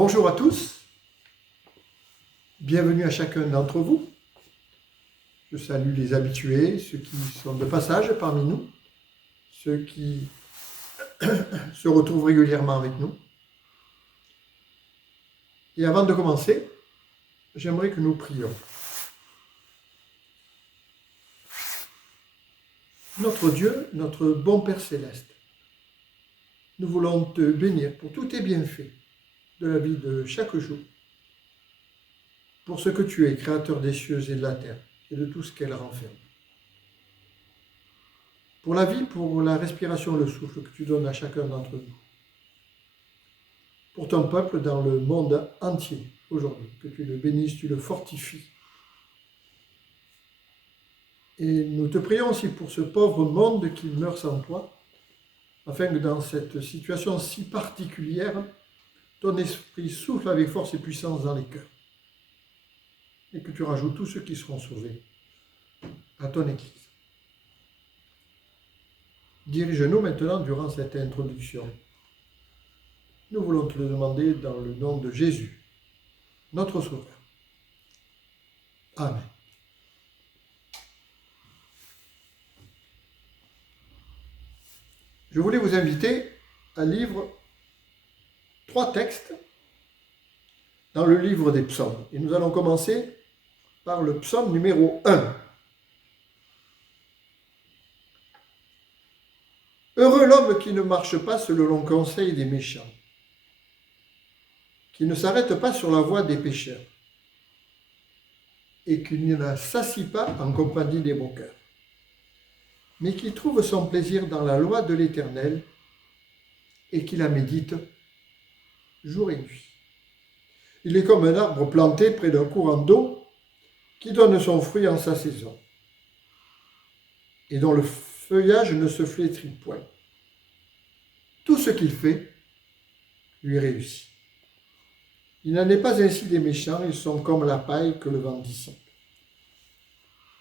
Bonjour à tous, bienvenue à chacun d'entre vous. Je salue les habitués, ceux qui sont de passage parmi nous, ceux qui se retrouvent régulièrement avec nous. Et avant de commencer, j'aimerais que nous prions. Notre Dieu, notre bon Père Céleste, nous voulons te bénir pour tous tes bienfaits de la vie de chaque jour, pour ce que tu es, créateur des cieux et de la terre, et de tout ce qu'elle renferme. Pour la vie, pour la respiration, le souffle que tu donnes à chacun d'entre nous. Pour ton peuple dans le monde entier aujourd'hui, que tu le bénisses, tu le fortifies. Et nous te prions aussi pour ce pauvre monde qui meurt sans toi, afin que dans cette situation si particulière, ton esprit souffle avec force et puissance dans les cœurs. Et que tu rajoutes tous ceux qui seront sauvés à ton Église. Dirige-nous maintenant durant cette introduction. Nous voulons te le demander dans le nom de Jésus, notre Sauveur. Amen. Je voulais vous inviter à lire 3 textes dans le livre des psaumes. Et nous allons commencer par le psaume numéro 1. Heureux l'homme qui ne marche pas selon le conseil des méchants, qui ne s'arrête pas sur la voie des pécheurs, et qui ne s'assit pas en compagnie des moqueurs, mais qui trouve son plaisir dans la loi de l'Éternel et qui la médite jour et nuit. Il est comme un arbre planté près d'un courant d'eau qui donne son fruit en sa saison et dont le feuillage ne se flétrit point. Tout ce qu'il fait lui réussit. Il n'en est pas ainsi des méchants, ils sont comme la paille que le vent dissipe.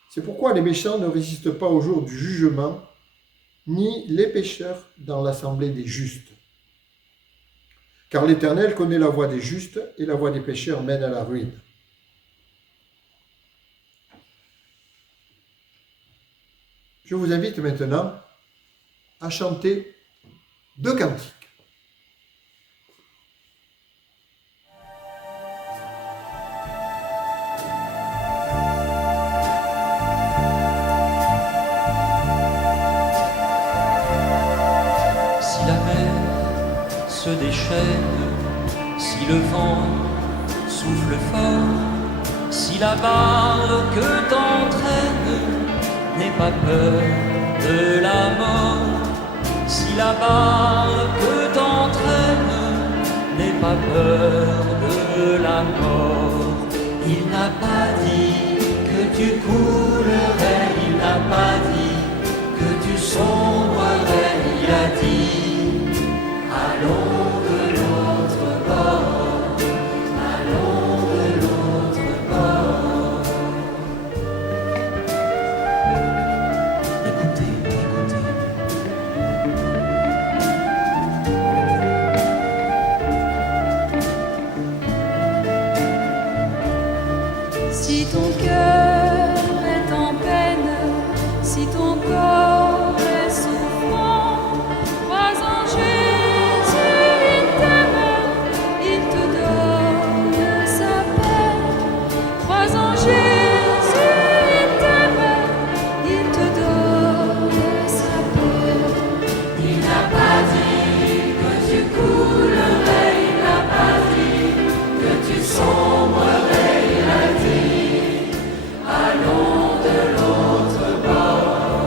C'est pourquoi les méchants ne résistent pas au jour du jugement, ni les pécheurs dans l'assemblée des justes. Car l'Éternel connaît la voie des justes, et la voie des pécheurs mène à la ruine. Je vous invite maintenant à chanter 2 cantiques. Se déchaîne, si le vent souffle fort, si la barque t'entraîne, n'aie pas peur de la mort. Si la barque t'entraîne, n'aie pas peur de la mort. Il n'a pas dit que tu coulerais, il n'a pas dit que tu sombrerais, il a dit allons de l'autre bord, allons de l'autre bord. Écoutez, écoutez. Si ton cœur est en peine, si ton corps est souffrant, crois en Jésus. allons de l'autre bord.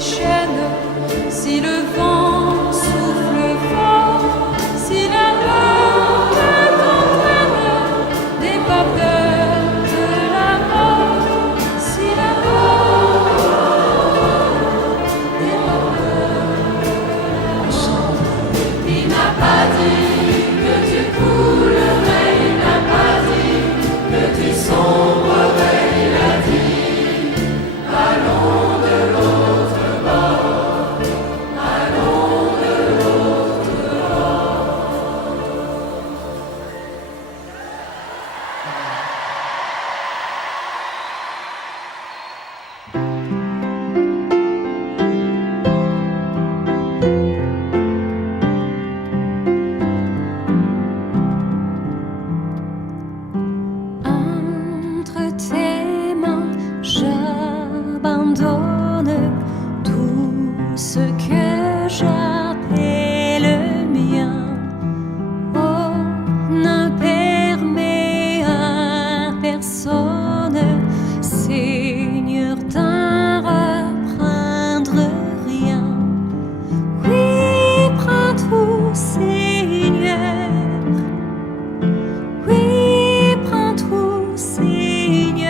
déchaîne, si le vent souffle fort, si la peur t'entraîne, n'aie pas peur de la mort, si la mort, n'aie pas peur. Il n'a pas dit que tu coulerais, il n'a pas dit que tu sombrerais, il a dit allons de l'autre bord, allons de l'autre bord. Entre tes mains, j'abandonne tout ce que j'appelle mien. Oh, ne permets à personne, Seigneur, d'en reprendre rien. Oui, prends tout, Seigneur. Oui, prends tout, Seigneur.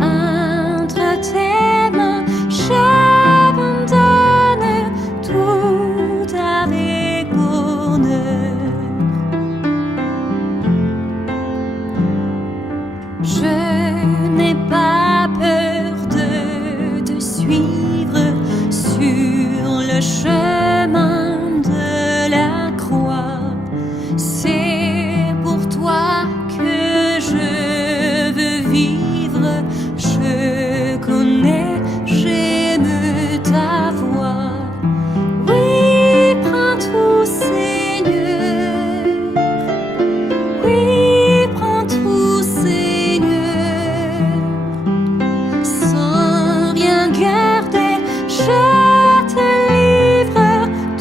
Entre tes mains, j'abandonne tout avec bonheur. Je n'ai pas peur de te suivre sur le chemin de la croix. C'est pour toi que je veux vivre. Je connais, j'aime ta voix. Oui, prends tout, Seigneur. Oui, prends tout, Seigneur. Sans rien garder, je te livre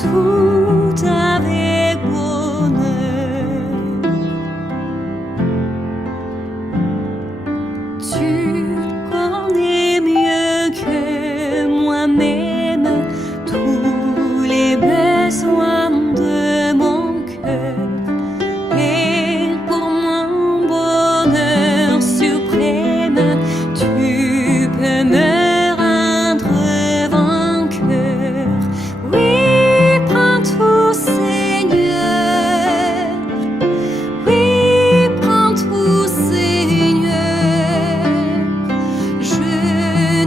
tout avec bonheur. Tu connais mieux que moi-même tous les besoins de mon cœur. Et pour mon bonheur suprême, tu peux me rendre vainqueur. Oui, prends tout, Seigneur. Oui, prends tout, Seigneur. Je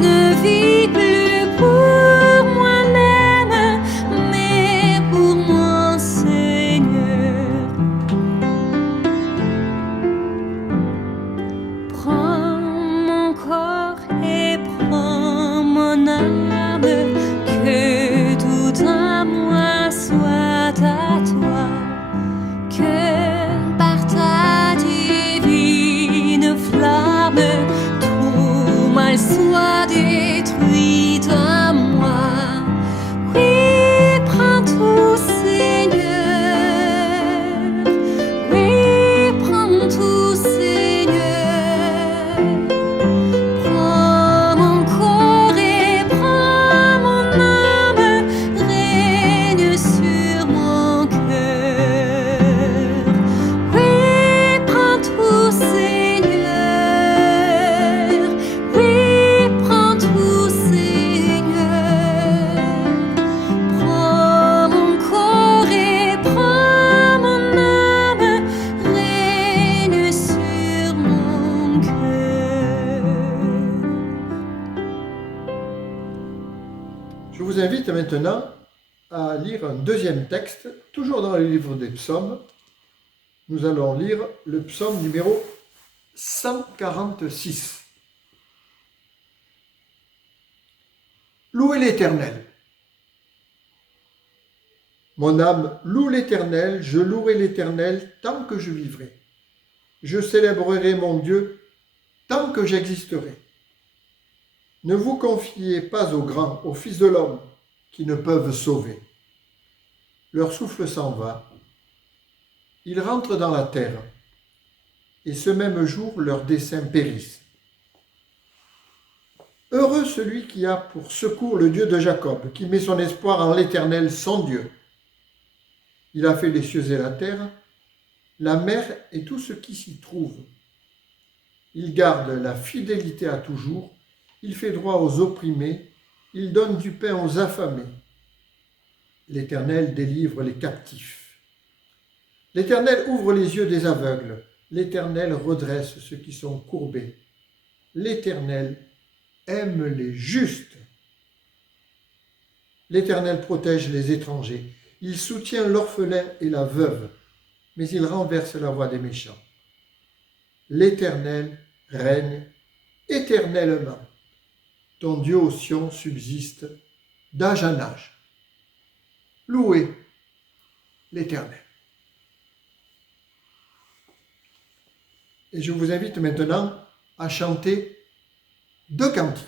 ne vis plus pour moi-même, mais pour mon Seigneur. Prends mon corps et prends mon âme, que tout en moi soit à toi, que par ta divine flamme, tout mal soit détruit en moi. Oui, prends tout, Seigneur. Oui, prends tout, Seigneur. Prends mon corps et prends mon âme, règne sur mon cœur. Oui, prends tout, Seigneur. Oui, prends tout, Seigneur. Prends mon corps et prends mon âme, règne sur mon cœur. Je vous invite maintenant à lire un deuxième texte, toujours dans le livre des psaumes. Nous allons lire le psaume numéro 146. Louez l'Éternel. Mon âme loue l'Éternel, je louerai l'Éternel tant que je vivrai. Je célébrerai mon Dieu tant que j'existerai. Ne vous confiez pas aux grands, aux fils de l'homme, qui ne peuvent sauver. Leur souffle s'en va. Ils rentrent dans la terre, et ce même jour leurs desseins périssent. Heureux celui qui a pour secours le Dieu de Jacob, qui met son espoir en l'Éternel, son Dieu. Il a fait les cieux et la terre, la mer et tout ce qui s'y trouve. Il garde la fidélité à toujours, il fait droit aux opprimés, il donne du pain aux affamés. L'Éternel délivre les captifs. L'Éternel ouvre les yeux des aveugles, l'Éternel redresse ceux qui sont courbés. L'Éternel aime les justes. L'Éternel protège les étrangers, il soutient l'orphelin et la veuve, mais il renverse la voie des méchants. L'Éternel règne éternellement. Ton Dieu ô Sion subsiste d'âge en âge. Louez l'Éternel. Et je vous invite maintenant à chanter 2 cantiques.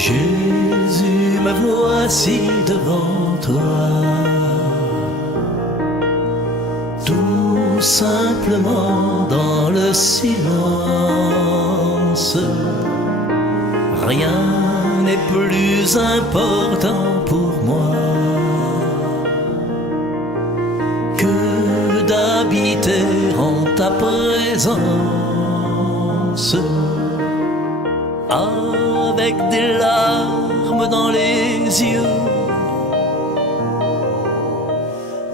Jésus, me voici devant toi, tout simplement dans le silence. Rien n'est plus important pour moi que d'habiter en ta présence. Ah, avec des larmes dans les yeux,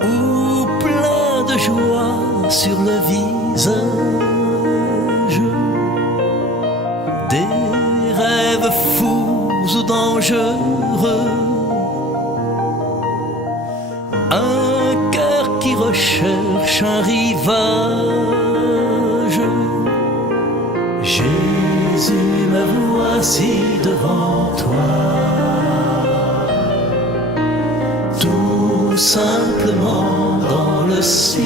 ou plein de joie sur le visage, des rêves fous ou dangereux, un cœur qui recherche un rivage. Jésus, me voici devant toi, tout simplement dans le silence.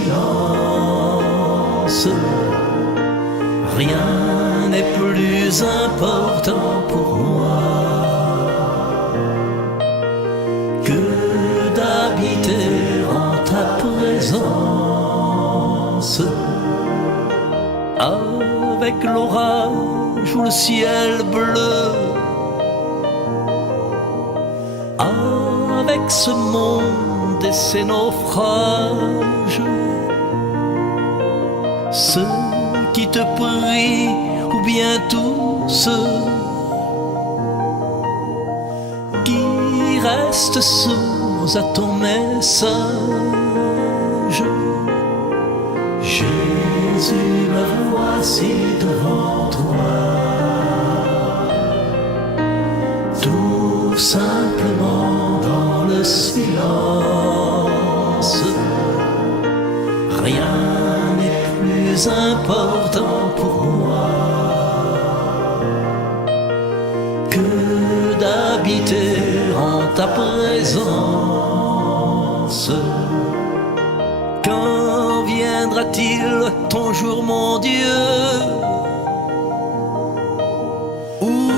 Rien n'est plus important pour moi que d'habiter en ta présence. Avec l'orage ou le ciel bleu, avec ce monde et ses naufrages, ceux qui te prient ou bien tous ceux qui restent sourds à ton message. Jésus, me voici devant toi, tout simplement dans le silence. Rien n'est plus important pour moi que d'habiter en ta présence. Quand viendra-t-il ton jour, mon Dieu, où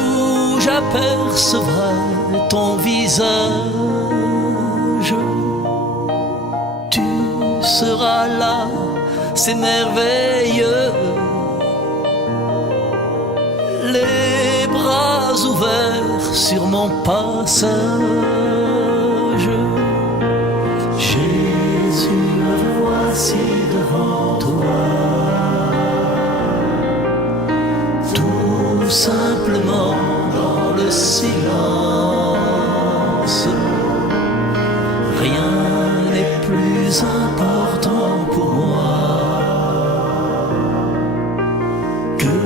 j'apercevrai ton visage? Tu seras là, c'est merveilleux, les bras ouverts sur mon passage. Jésus, me voici devant toi, tout simplement dans le silence. Rien n'est plus important pour moi que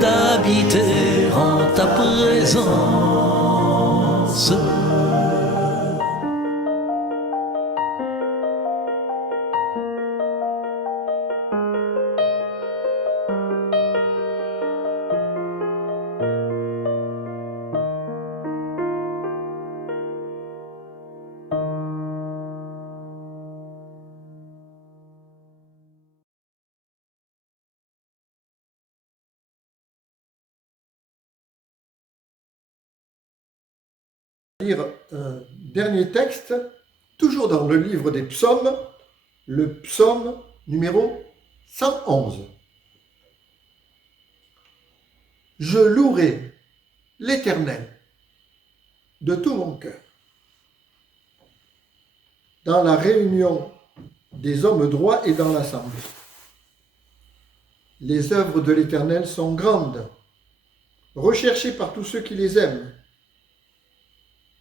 d'habiter en ta présence. Lire un dernier texte, toujours dans le livre des psaumes, le psaume numéro 111. Je louerai l'Éternel de tout mon cœur. Dans la réunion des hommes droits et dans l'assemblée. Les œuvres de l'Éternel sont grandes, recherchées par tous ceux qui les aiment.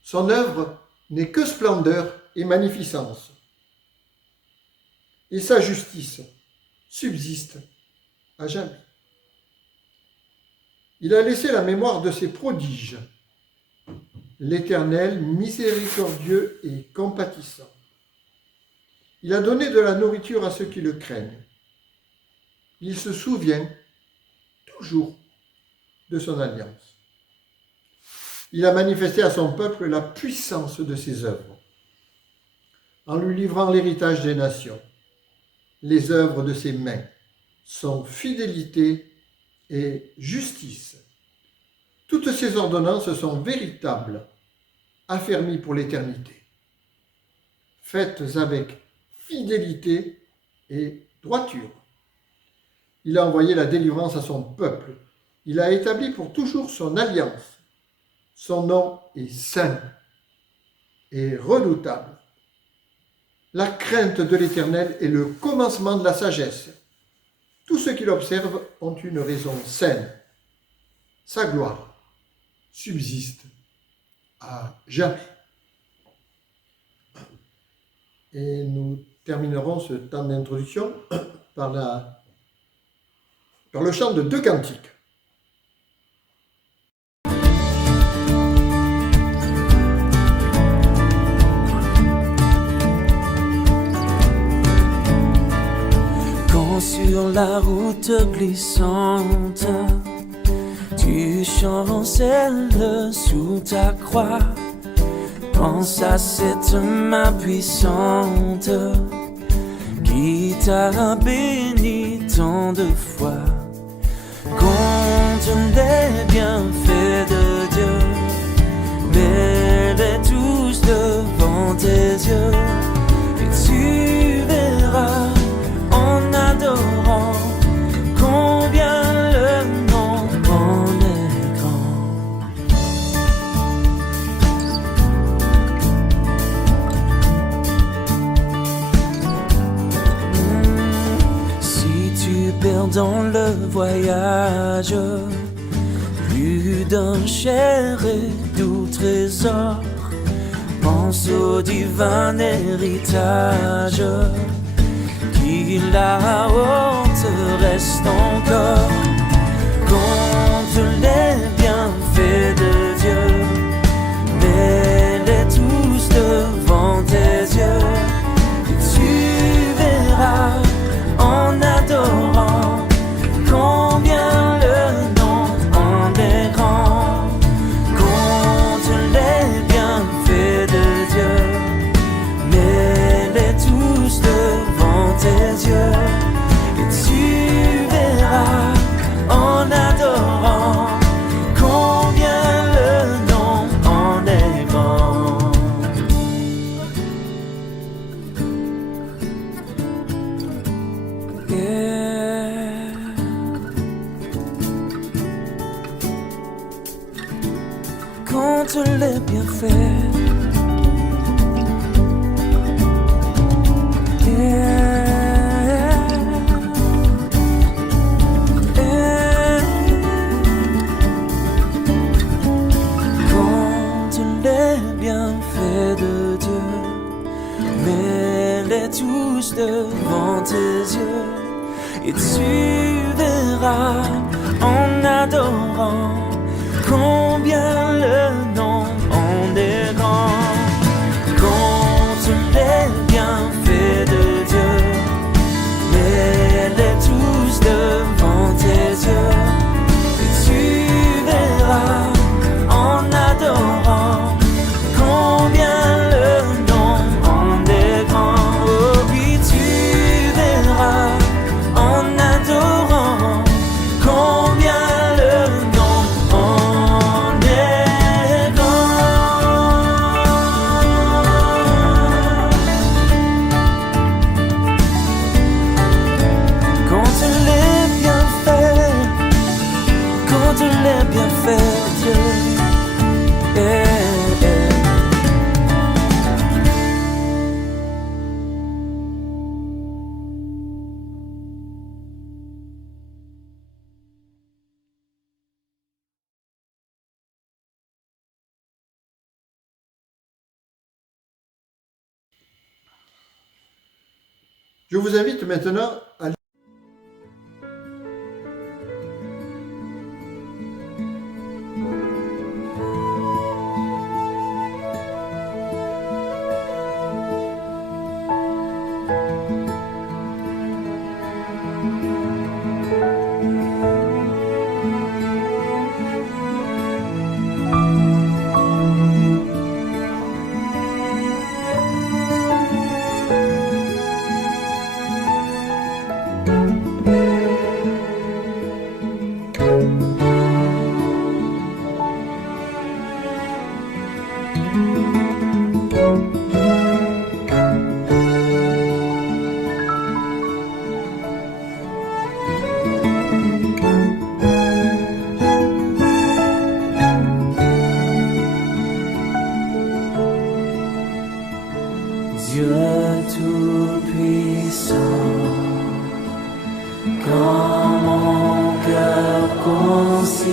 Son œuvre n'est que splendeur et magnificence. Et sa justice subsiste à jamais. Il a laissé la mémoire de ses prodiges. L'Éternel, miséricordieux et compatissant. Il a donné de la nourriture à ceux qui le craignent. Il se souvient toujours de son alliance. Il a manifesté à son peuple la puissance de ses œuvres, en lui livrant l'héritage des nations. Les œuvres de ses mains sont fidélité et justice. Toutes ses ordonnances sont véritables, affermies pour l'éternité, faites avec fidélité et droiture. Il a envoyé la délivrance à son peuple. Il a établi pour toujours son alliance. Son nom est saint et redoutable. La crainte de l'Éternel est le commencement de la sagesse. Tous ceux qui l'observent ont une raison saine. Sa gloire subsiste à jamais. Et nous terminerons ce temps d'introduction par le chant de 2 cantiques. Quand sur la route glissante, tu chancelles sous ta croix, pense à cette main puissante qui t'a béni tant de fois. Compte les bienfaits de Dieu, mets-les tous devant tes yeux, et tu verras en adorant combien le nom en est grand. Si tu perds dans le voyage plus d'un cher et doux trésor, pense au divin héritage qui là-haut te reste encore. Compte les bienfaits de Dieu, mets-les tous devant tes yeux, et tu verras en adorant combien le nom en est grand. Compte les bienfaits de Dieu, mets-les tous devant tes yeux, et tu verras en adorant combien le nom en est grand. Yeah. Compte les bienfaits. Compte les bienfaits de Dieu, mets-les tous devant tes yeux, et tu verras en adorant combien le nom en est grand. Compte les bienfaits de Dieu, mets-les tous devant tes yeux, et tu verras en adorant combien le nom en est grand. Oh oui, tu verras en adorant combien le nom en est grand. Compte les bienfaits, compte les bienfaits de Dieu. Je vous invite maintenant à Dieu tout-puissant, quand mon cœur considère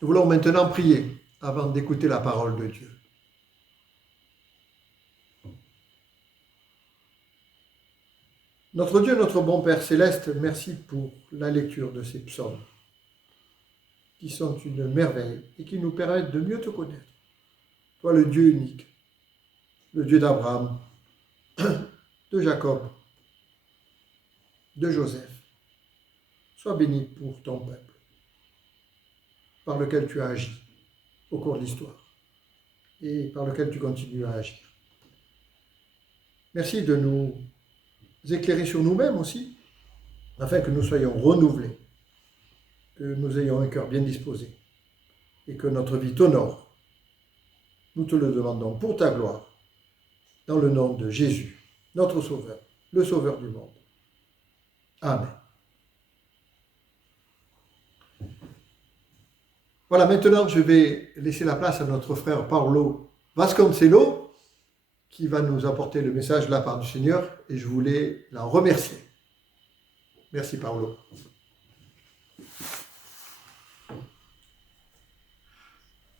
Nous voulons maintenant prier avant d'écouter la parole de Dieu. Notre Dieu, notre bon Père céleste, merci pour la lecture de ces psaumes, qui sont une merveille et qui nous permettent de mieux te connaître. Toi, le Dieu unique, le Dieu d'Abraham, de Jacob, de Joseph. Sois béni pour ton peuple, par lequel tu as agi au cours de l'histoire et par lequel tu continues à agir. Merci de nous éclairer sur nous-mêmes aussi, afin que nous soyons renouvelés, que nous ayons un cœur bien disposé et que notre vie t'honore. Nous te le demandons pour ta gloire, dans le nom de Jésus, notre Sauveur, le Sauveur du monde. Amen. Voilà, maintenant je vais laisser la place à notre frère Paulo Vasconcelos, qui va nous apporter le message de la part du Seigneur, et je voulais l'en remercier. Merci Paulo.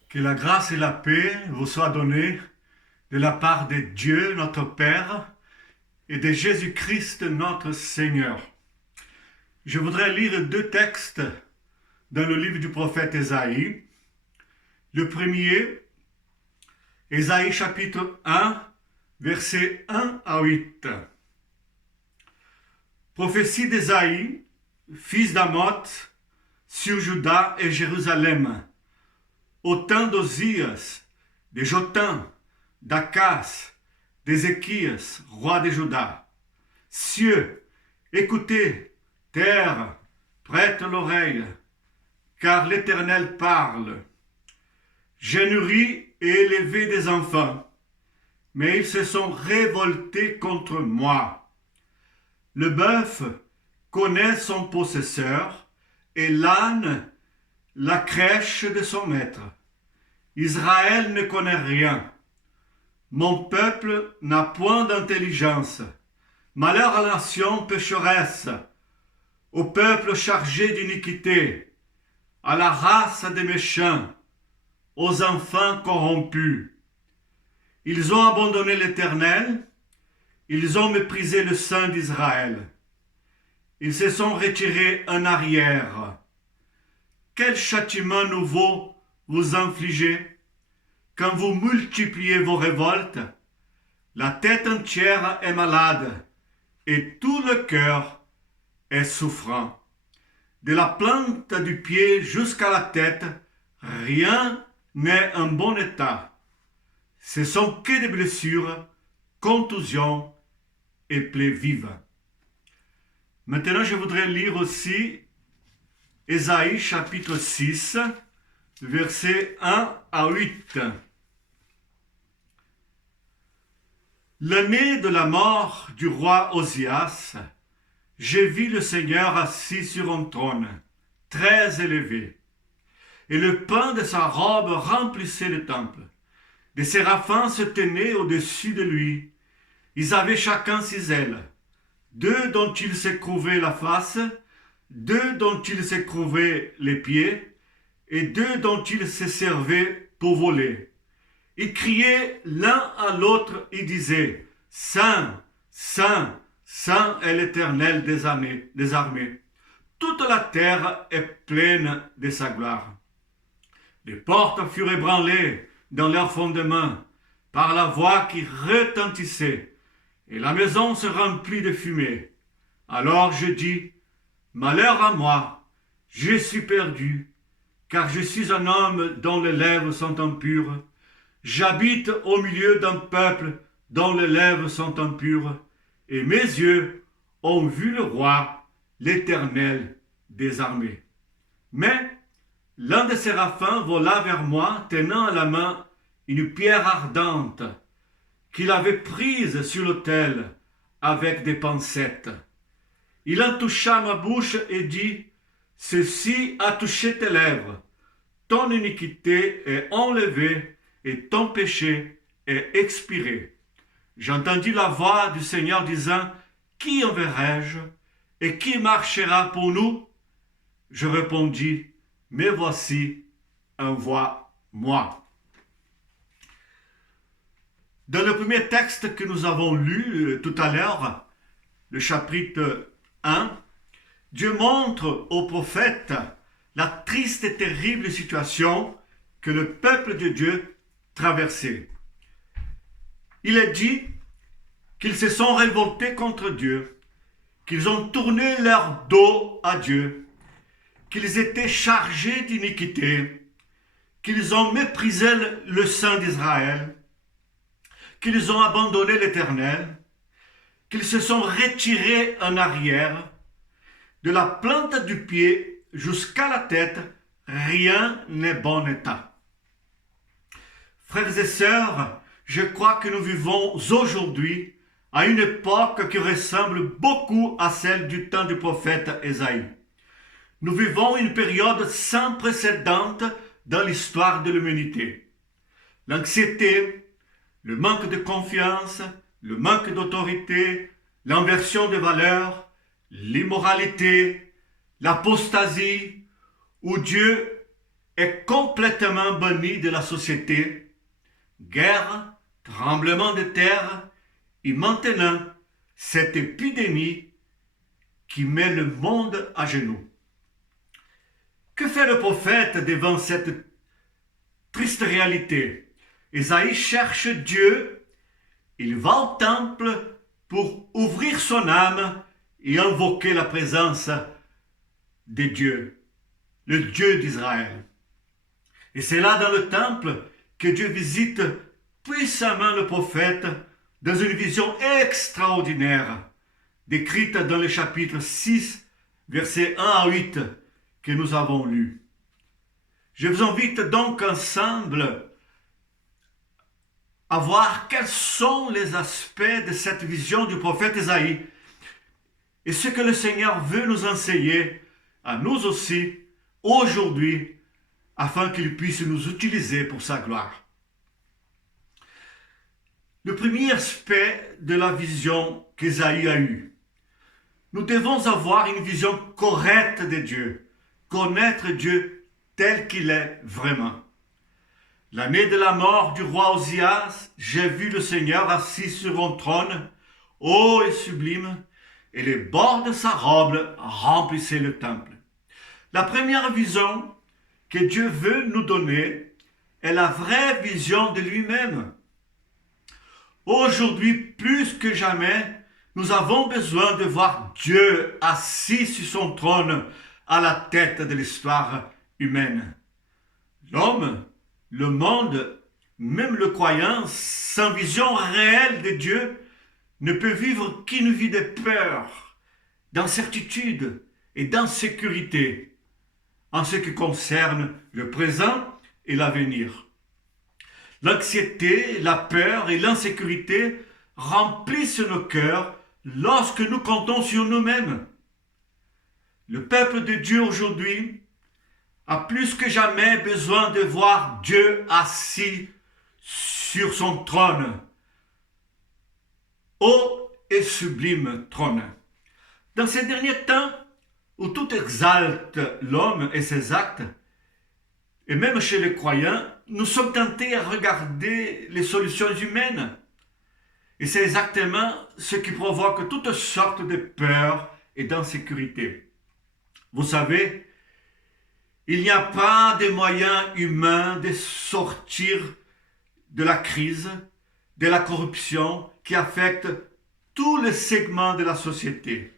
Que la grâce et la paix vous soient données de la part de Dieu, notre Père, et de Jésus-Christ, notre Seigneur. Je voudrais lire deux textes dans le livre du prophète Ésaïe. Le premier, Ésaïe chapitre 1, versets 1 à 8. Prophétie d'Ésaïe, fils d'Amoth, sur Juda et Jérusalem, au temps d'Osias, de Jotham, d'Akas, d'Ézéchias, roi de Juda. Cieux, écoutez, terre, prête l'oreille, car l'Éternel parle. J'ai nourri et élevé des enfants, mais ils se sont révoltés contre moi. Le bœuf connaît son possesseur, et l'âne la crèche de son maître. Israël ne connaît rien. Mon peuple n'a point d'intelligence. Malheur à la nation pécheresse, au peuple chargé d'iniquité, à la race des méchants, aux enfants corrompus. Ils ont abandonné l'Éternel, ils ont méprisé le Saint d'Israël. Ils se sont retirés en arrière. Quel châtiment nouveau vous infligez quand vous multipliez vos révoltes? La tête entière est malade et tout le cœur est souffrant. De la plante du pied jusqu'à la tête, rien n'est en bon état. Ce sont que des blessures, contusions et plaies vives. Maintenant, je voudrais lire aussi Ésaïe chapitre 6, versets 1 à 8. L'année de la mort du roi Osias, j'ai vu le Seigneur assis sur un trône, très élevé, et le pan de sa robe remplissait le temple. Des séraphins se tenaient au-dessus de lui. Ils avaient chacun 6 ailes, 2 dont ils se couvraient la face, 2 dont ils se couvraient les pieds, et 2 dont ils se servaient pour voler. Ils criaient l'un à l'autre et disaient « Saint, Saint, Saint est l'Éternel des armées. Toute la terre est pleine de sa gloire. » Les portes furent ébranlées dans leurs fondements par la voix qui retentissait, et la maison se remplit de fumée. Alors je dis, malheur à moi, je suis perdu, car je suis un homme dont les lèvres sont impures. J'habite au milieu d'un peuple dont les lèvres sont impures, et mes yeux ont vu le roi, l'Éternel des armées. Mais l'un des séraphins vola vers moi, tenant à la main une pierre ardente qu'il avait prise sur l'autel avec des pincettes. Il en toucha ma bouche et dit, « Ceci a touché tes lèvres. Ton iniquité est enlevée et ton péché est expiré. » J'entendis la voix du Seigneur disant, « Qui enverrai-je et qui marchera pour nous ?» Je répondis, « Mais voici, envoie-moi. Dans le premier texte que nous avons lu tout à l'heure, le chapitre 1, Dieu montre au prophète la triste et terrible situation que le peuple de Dieu traversait. Il est dit qu'ils se sont révoltés contre Dieu, qu'ils ont tourné leur dos à Dieu, qu'ils étaient chargés d'iniquité, qu'ils ont méprisé le Saint d'Israël, qu'ils ont abandonné l'Éternel, qu'ils se sont retirés en arrière, de la plante du pied jusqu'à la tête, rien n'est bon état. Frères et sœurs, je crois que nous vivons aujourd'hui à une époque qui ressemble beaucoup à celle du temps du prophète Ésaïe. Nous vivons une période sans précédent dans l'histoire de l'humanité. L'anxiété, le manque de confiance, le manque d'autorité, l'inversion des valeurs, l'immoralité, l'apostasie, où Dieu est complètement banni de la société, guerre, tremblement de terre, et maintenant cette épidémie qui met le monde à genoux. Que fait le prophète devant cette triste réalité? Ésaïe cherche Dieu, il va au temple pour ouvrir son âme et invoquer la présence de Dieu, le Dieu d'Israël. Et c'est là dans le temple que Dieu visite puissamment le prophète dans une vision extraordinaire, décrite dans le chapitre 6, versets 1 à 8, que nous avons lu. Je vous invite donc ensemble à voir quels sont les aspects de cette vision du prophète Ésaïe et ce que le Seigneur veut nous enseigner à nous aussi aujourd'hui afin qu'il puisse nous utiliser pour sa gloire. Le premier aspect de la vision qu'Ésaïe a eue. Nous devons avoir une vision correcte de Dieu, connaître Dieu tel qu'il est vraiment. L'année de la mort du roi Osias, j'ai vu le Seigneur assis sur un trône, haut et sublime, et les bords de sa robe remplissaient le temple. La première vision que Dieu veut nous donner est la vraie vision de lui-même. Aujourd'hui, plus que jamais, nous avons besoin de voir Dieu assis sur son trône à la tête de l'histoire humaine. L'homme, le monde, même le croyant, sans vision réelle de Dieu, ne peut vivre qu'une vie de peur, d'incertitude et d'insécurité en ce qui concerne le présent et l'avenir. L'anxiété, la peur et l'insécurité remplissent nos cœurs lorsque nous comptons sur nous-mêmes. Le peuple de Dieu aujourd'hui a plus que jamais besoin de voir Dieu assis sur son trône, haut et sublime trône. Dans ces derniers temps où tout exalte l'homme et ses actes, et même chez les croyants, nous sommes tentés à regarder les solutions humaines. Et c'est exactement ce qui provoque toutes sortes de peurs et d'insécurité. Vous savez, il n'y a pas de moyens humains de sortir de la crise, de la corruption qui affecte tous les segments de la société.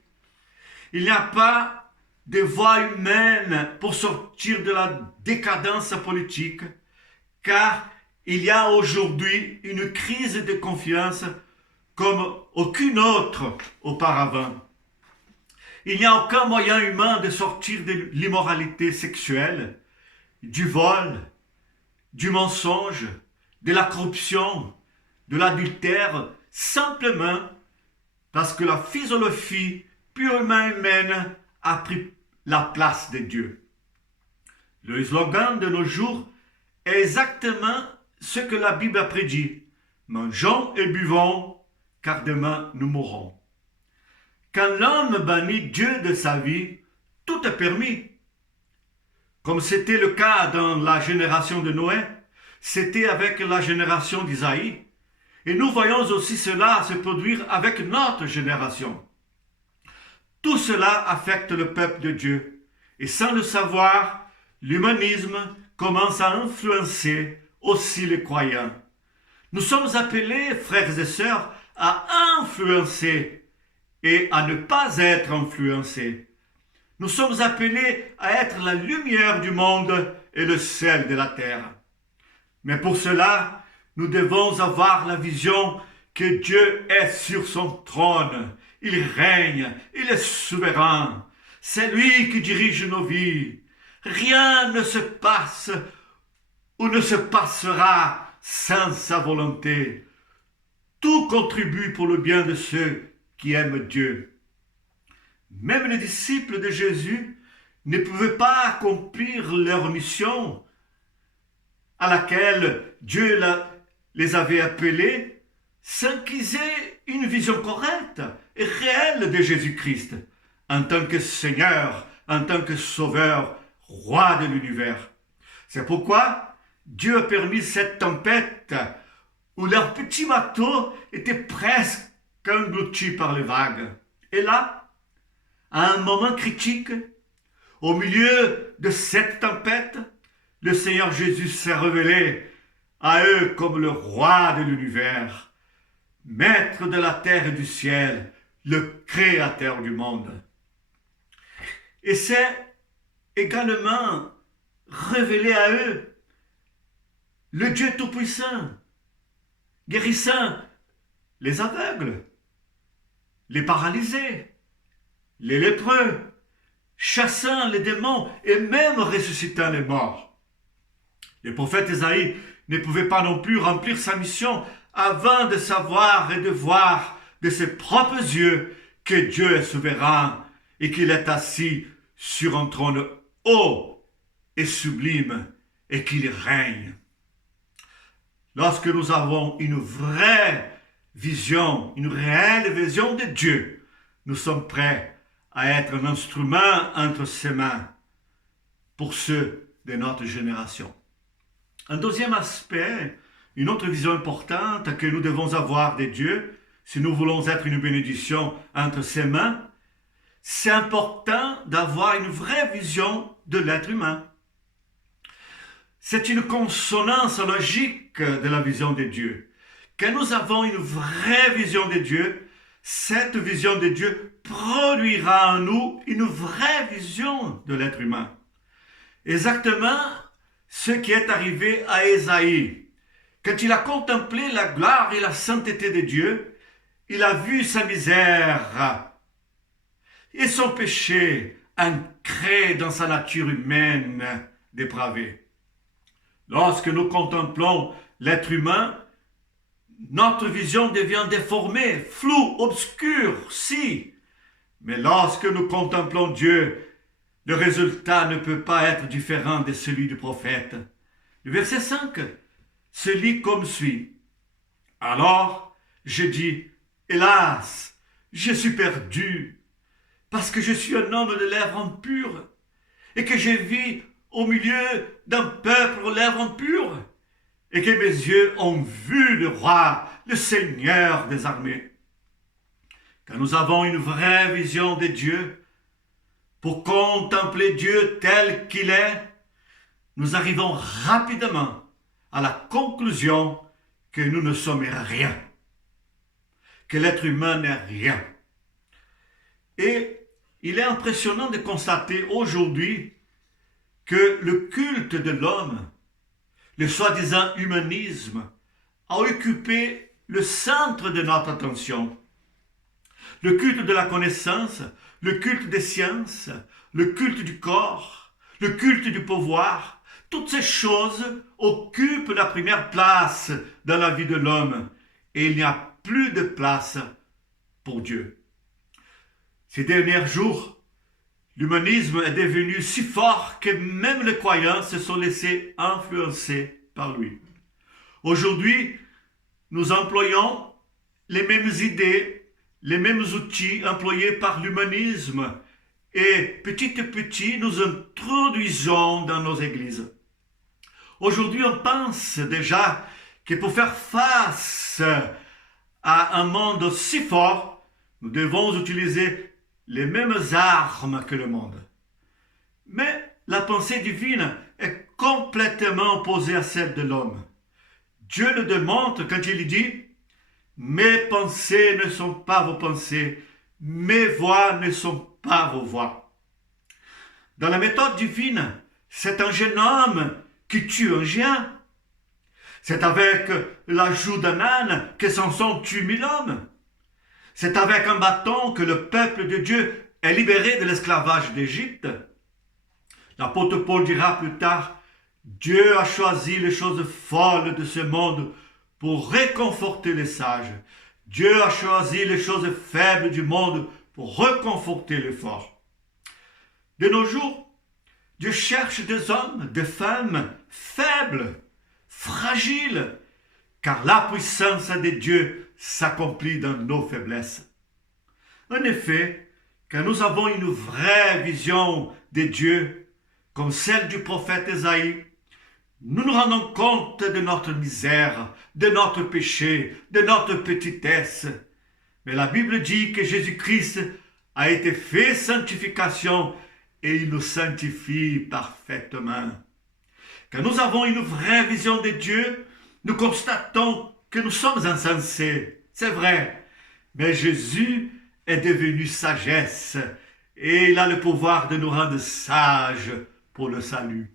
Il n'y a pas de voie humaine pour sortir de la décadence politique, car il y a aujourd'hui une crise de confiance comme aucune autre auparavant. Il n'y a aucun moyen humain de sortir de l'immoralité sexuelle, du vol, du mensonge, de la corruption, de l'adultère, simplement parce que la philosophie purement humaine a pris la place de Dieu. Le slogan de nos jours est exactement ce que la Bible a prédit. Mangeons et buvons, car demain nous mourrons. Quand l'homme bannit Dieu de sa vie, tout est permis. comme c'était le cas dans la génération de Noé, c'était avec la génération d'Isaïe. Et nous voyons aussi cela se produire avec notre génération. Tout cela affecte le peuple de Dieu. Et sans le savoir, l'humanisme commence à influencer aussi les croyants. Nous sommes appelés, frères et sœurs, à influencer et à ne pas être influencés. Nous sommes appelés à être la lumière du monde et le sel de la terre. Mais pour cela, nous devons avoir la vision que Dieu est sur son trône. Il règne, il est souverain. C'est lui qui dirige nos vies. Rien ne se passe ou ne se passera sans sa volonté. Tout contribue pour le bien de ceux qui aiment Dieu. Même les disciples de Jésus ne pouvaient pas accomplir leur mission à laquelle Dieu les avait appelés sans qu'ils aient une vision correcte et réelle de Jésus-Christ en tant que Seigneur, en tant que Sauveur, Roi de l'univers. C'est pourquoi Dieu a permis cette tempête où leur petit bateau était presque englouti par les vagues. Et là, à un moment critique, au milieu de cette tempête, le Seigneur Jésus s'est révélé à eux comme le roi de l'univers, maître de la terre et du ciel, le créateur du monde. Et c'est également révélé à eux le Dieu Tout-Puissant, guérissant les aveugles, les paralysés, les lépreux, chassant les démons et même ressuscitant les morts. Le prophète Ésaïe ne pouvait pas non plus remplir sa mission avant de savoir et de voir de ses propres yeux que Dieu est souverain et qu'il est assis sur un trône haut et sublime et qu'il règne. Lorsque nous avons une vraie vision, une réelle vision de Dieu, nous sommes prêts à être un instrument entre ses mains pour ceux de notre génération. Un deuxième aspect, une autre vision importante que nous devons avoir de Dieu, si nous voulons être une bénédiction entre ses mains, c'est important d'avoir une vraie vision de l'être humain. C'est une consonance logique de la vision de Dieu. Quand nous avons une vraie vision de Dieu, cette vision de Dieu produira en nous une vraie vision de l'être humain. Exactement ce qui est arrivé à Ésaïe. Quand il a contemplé la gloire et la sainteté de Dieu, il a vu sa misère et son péché ancré dans sa nature humaine dépravée. Lorsque nous contemplons l'être humain, notre vision devient déformée, floue, obscure, si. Mais lorsque nous contemplons Dieu, le résultat ne peut pas être différent de celui du prophète. Le verset 5 se lit comme suit. Alors, je dis, hélas, je suis perdu, parce que je suis un homme de lèvres impures, et que je vis au milieu d'un peuple aux lèvres impures, et que mes yeux ont vu le roi, le Seigneur des armées. Quand nous avons une vraie vision de Dieu, pour contempler Dieu tel qu'il est, nous arrivons rapidement à la conclusion que nous ne sommes rien, que l'être humain n'est rien. Et il est impressionnant de constater aujourd'hui que le culte de l'homme, le soi-disant humanisme, a occupé le centre de notre attention. Le culte de la connaissance, le culte des sciences, le culte du corps, le culte du pouvoir, toutes ces choses occupent la première place dans la vie de l'homme et il n'y a plus de place pour Dieu. Ces derniers jours, l'humanisme est devenu si fort que même les croyants se sont laissés influencer par lui. Aujourd'hui, nous employons les mêmes idées, les mêmes outils employés par l'humanisme et petit à petit nous introduisons dans nos églises. Aujourd'hui, on pense déjà que pour faire face à un monde si fort, nous devons utiliser les mêmes armes que le monde. Mais la pensée divine est complètement opposée à celle de l'homme. Dieu le démontre quand il dit « Mes pensées ne sont pas vos pensées, mes voix ne sont pas vos voix. » Dans la méthode divine, c'est un jeune homme qui tue un géant. C'est avec l'ajout d'un âne que Samson tue 1000 hommes. C'est avec un bâton que le peuple de Dieu est libéré de l'esclavage d'Égypte. L'apôtre Paul dira plus tard, Dieu a choisi les choses folles de ce monde pour réconforter les sages. Dieu a choisi les choses faibles du monde pour réconforter les forts. De nos jours, Dieu cherche des hommes, des femmes faibles, fragiles, car la puissance de Dieu s'accomplit dans nos faiblesses. En effet, quand nous avons une vraie vision de Dieu, comme celle du prophète Ésaïe, nous nous rendons compte de notre misère, de notre péché, de notre petitesse. Mais la Bible dit que Jésus-Christ a été fait sanctification et il nous sanctifie parfaitement. Quand nous avons une vraie vision de Dieu, nous constatons que nous sommes insensés. C'est vrai, mais Jésus est devenu sagesse et il a le pouvoir de nous rendre sages pour le salut.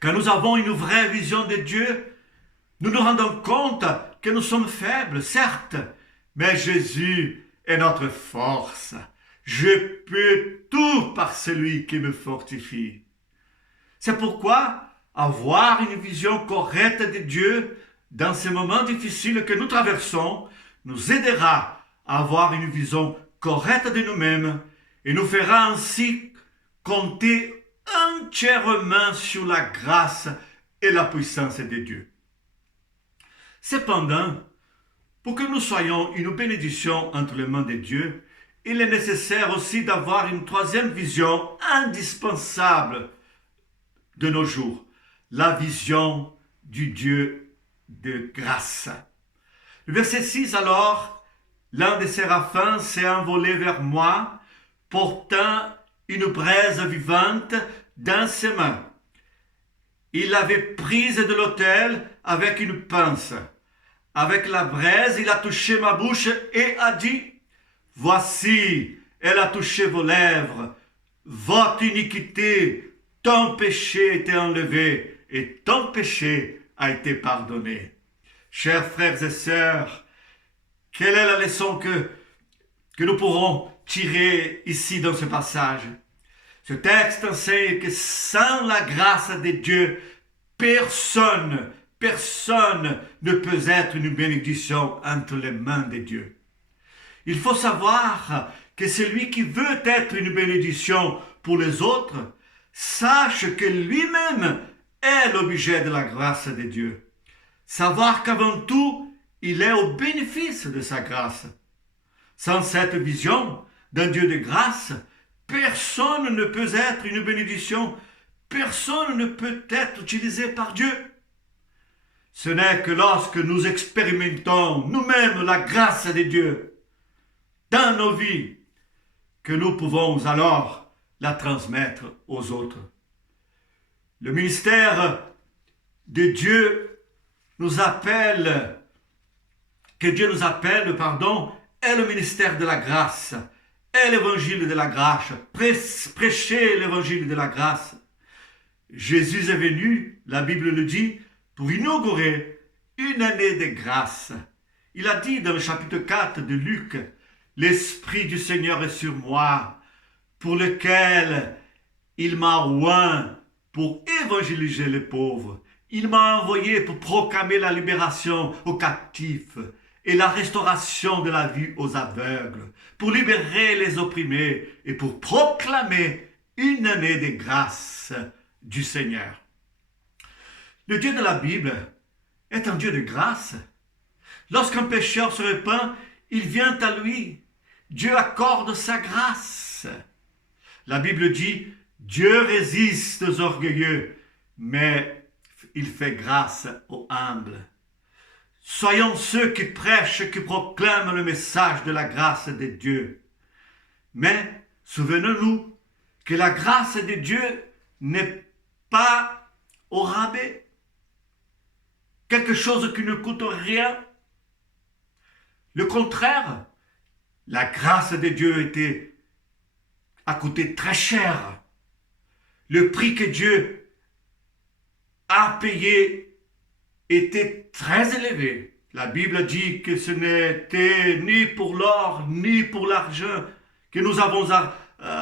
Quand nous avons une vraie vision de Dieu, nous nous rendons compte que nous sommes faibles, certes, mais Jésus est notre force. Je peux tout par celui qui me fortifie. C'est pourquoi avoir une vision correcte de Dieu dans ces moments difficiles que nous traversons nous aidera à avoir une vision correcte de nous-mêmes et nous fera ainsi compter entièrement sur la grâce et la puissance de Dieu. Cependant, pour que nous soyons une bénédiction entre les mains de Dieu, il est nécessaire aussi d'avoir une troisième vision indispensable de nos jours, la vision du Dieu de grâce. Le verset 6 alors, l'un des séraphins s'est envolé vers moi, portant une braise vivante dans ses mains. Il l'avait prise de l'autel avec une pince. Avec la braise, il a touché ma bouche et a dit, « Voici, elle a touché vos lèvres. Votre iniquité, ton péché était enlevé et ton péché a été pardonné. » Chers frères et sœurs, quelle est la leçon que nous pourrons tirer ici dans ce passage? Ce texte enseigne que sans la grâce de Dieu, personne ne peut être une bénédiction entre les mains de Dieu. Il faut savoir que celui qui veut être une bénédiction pour les autres, sache que lui-même est l'objet de la grâce de Dieu. Savoir qu'avant tout, il est au bénéfice de sa grâce. Sans cette vision d'un Dieu de grâce, personne ne peut être une bénédiction, personne ne peut être utilisé par Dieu. Ce n'est que lorsque nous expérimentons nous-mêmes la grâce de Dieu dans nos vies que nous pouvons alors la transmettre aux autres. Le ministère de Dieu nous appelle, est le ministère de la grâce, est l'évangile de la grâce, prêcher l'évangile de la grâce. Jésus est venu, la Bible le dit, pour inaugurer une année de grâce. Il a dit dans le chapitre 4 de Luc, « L'Esprit du Seigneur est sur moi, pour lequel il m'a oint pour évangéliser les pauvres. Il m'a envoyé pour proclamer la libération aux captifs et la restauration de la vue aux aveugles, pour libérer les opprimés et pour proclamer une année de grâce du Seigneur. » Le Dieu de la Bible est un Dieu de grâce. Lorsqu'un pécheur se repent, il vient à lui. Dieu accorde sa grâce. La Bible dit, Dieu résiste aux orgueilleux, mais il fait grâce aux humbles. Soyons ceux qui prêchent, qui proclament le message de la grâce de Dieu. Mais souvenons-nous que la grâce de Dieu n'est pas au rabais, quelque chose qui ne coûte rien. Le contraire, la grâce de Dieu a coûté très cher. Le prix que Dieu a payé était très élevé. La Bible dit que ce n'était ni pour l'or, ni pour l'argent que nous avons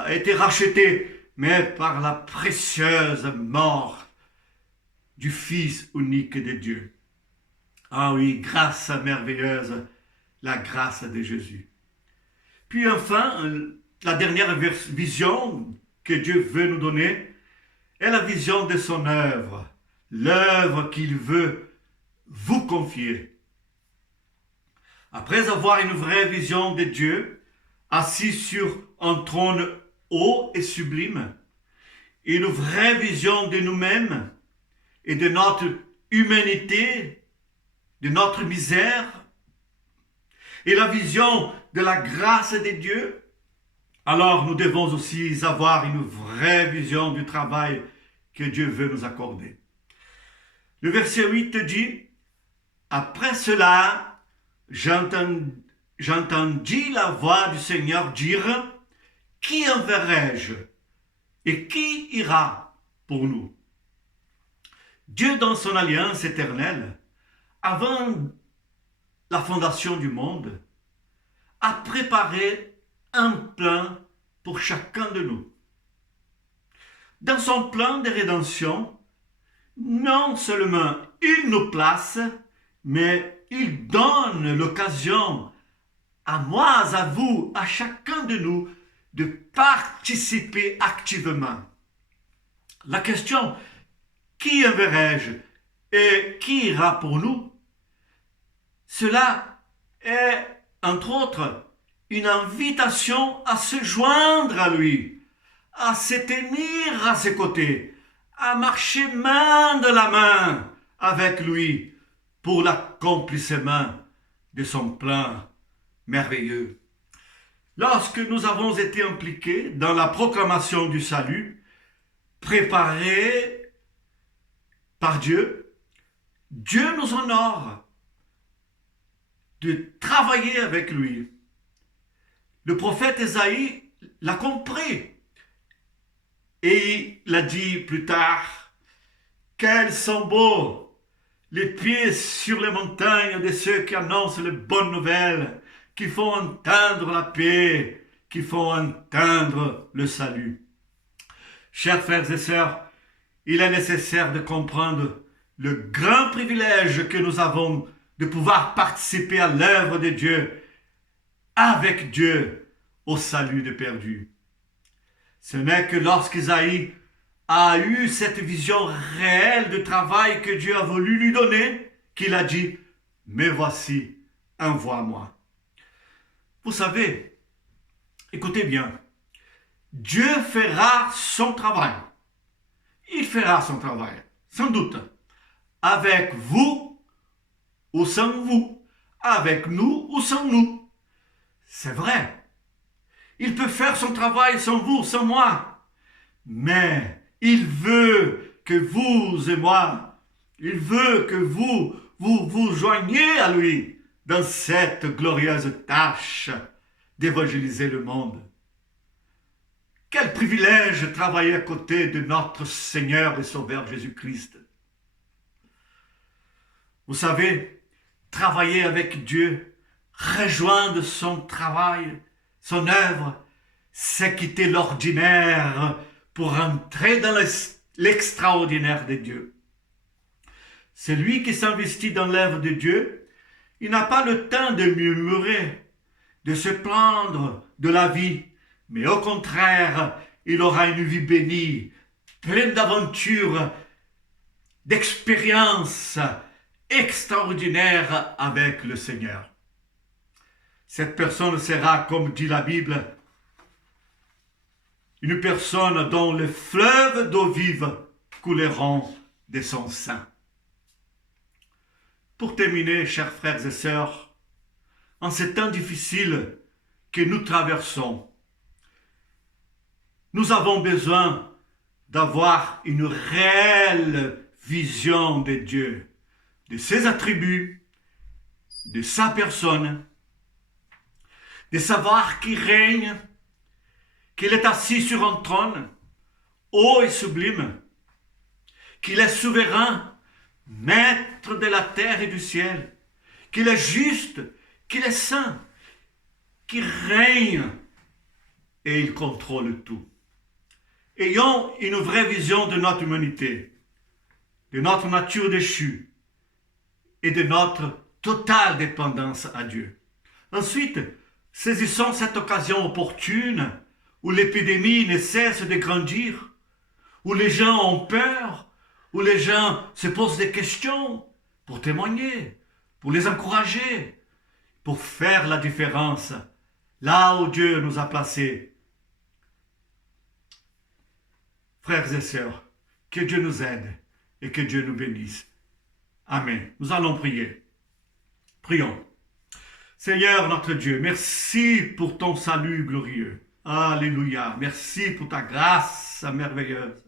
été rachetés, mais par la précieuse mort du Fils unique de Dieu. Ah oui, grâce merveilleuse, la grâce de Jésus. Puis enfin, la dernière vision que Dieu veut nous donner est la vision de son œuvre, l'œuvre qu'il veut vous confier. Après avoir une vraie vision de Dieu, assis sur un trône haut et sublime, une vraie vision de nous-mêmes et de notre humanité, de notre misère, et la vision de la grâce de Dieu, alors nous devons aussi avoir une vraie vision du travail que Dieu veut nous accorder. Le verset 8 dit, « Après cela, j'entendis la voix du Seigneur dire, « Qui enverrai-je et qui ira pour nous ?» Dieu, dans son alliance éternelle, avant la fondation du monde, a préparé un plan pour chacun de nous. Dans son plan de rédemption, non seulement il nous place, mais il donne l'occasion à moi, à vous, à chacun de nous, de participer activement. La question, qui enverrai-je et qui ira pour nous? Cela est, entre autres, une invitation à se joindre à lui, à se tenir à ses côtés, à marcher main de la main avec lui pour l'accomplissement de son plan merveilleux. Lorsque nous avons été impliqués dans la proclamation du salut, préparée par Dieu, Dieu nous honore de travailler avec lui. Le prophète Ésaïe l'a compris et il a dit plus tard, « Quels sont beaux les pieds sur les montagnes de ceux qui annoncent les bonnes nouvelles, qui font entendre la paix, qui font entendre le salut. » Chers frères et sœurs, il est nécessaire de comprendre le grand privilège que nous avons de pouvoir participer à l'œuvre de Dieu, avec Dieu, au salut des perdus. Ce n'est que lorsqu'Ésaïe a eu cette vision réelle du travail que Dieu a voulu lui donner, qu'il a dit, « Me voici, envoie-moi. » Vous savez, écoutez bien, Dieu fera son travail. Il fera son travail, sans doute, avec vous ou sans vous, avec nous ou sans nous. C'est vrai. Il peut faire son travail sans vous, sans moi. Mais il veut que vous et moi, il veut que vous joigniez à lui dans cette glorieuse tâche d'évangéliser le monde. Quel privilège de travailler à côté de notre Seigneur et Sauveur Jésus-Christ. Vous savez, travailler avec Dieu, rejoindre son travail, son œuvre, c'est quitter l'ordinaire pour entrer dans l'extraordinaire de Dieu. Celui qui s'investit dans l'œuvre de Dieu, il n'a pas le temps de murmurer, de se plaindre de la vie, mais au contraire, il aura une vie bénie, pleine d'aventures, d'expériences extraordinaires avec le Seigneur. Cette personne sera, comme dit la Bible, une personne dont les fleuves d'eau vive couleront de son sein. Pour terminer, chers frères et sœurs, en ces temps difficiles que nous traversons, nous avons besoin d'avoir une réelle vision de Dieu, de ses attributs, de sa personne, de savoir qu'il règne, qu'il est assis sur un trône, haut et sublime, qu'il est souverain, maître de la terre et du ciel, qu'il est juste, qu'il est saint, qu'il règne et il contrôle tout. Ayons une vraie vision de notre humanité, de notre nature déchue et de notre totale dépendance à Dieu. Ensuite, saisissons cette occasion opportune où l'épidémie ne cesse de grandir, où les gens ont peur, où les gens se posent des questions pour témoigner, pour les encourager, pour faire la différence là où Dieu nous a placés. Frères et sœurs, que Dieu nous aide et que Dieu nous bénisse. Amen. Nous allons prier. Prions. Seigneur notre Dieu, merci pour ton salut glorieux. Alléluia. Merci pour ta grâce merveilleuse.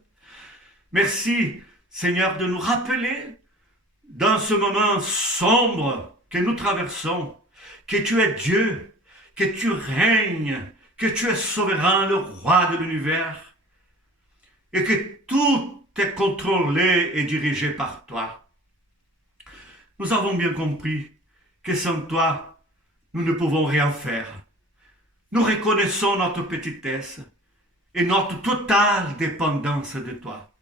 Merci, Seigneur, de nous rappeler dans ce moment sombre que nous traversons, que tu es Dieu, que tu règnes, que tu es souverain, le roi de l'univers, et que tout est contrôlé et dirigé par toi. Nous avons bien compris que sans toi, nous ne pouvons rien faire. Nous reconnaissons notre petitesse et notre totale dépendance de toi.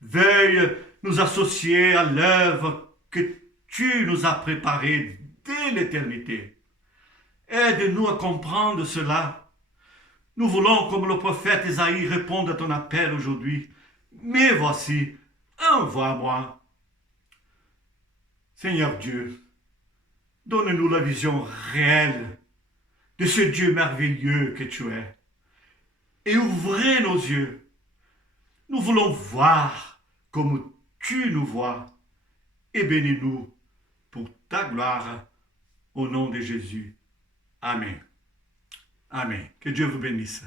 Veuille nous associer à l'œuvre que tu nous as préparée dès l'éternité. Aide-nous à comprendre cela. Nous voulons, comme le prophète Isaïe, répondre à ton appel aujourd'hui. Mais voici, envoie-moi. Seigneur Dieu, donne-nous la vision réelle de ce Dieu merveilleux que tu es. Et ouvrez nos yeux. Nous voulons voir comme tu nous vois. Et bénis-nous pour ta gloire. Au nom de Jésus. Amen. Amen. Que Dieu vous bénisse.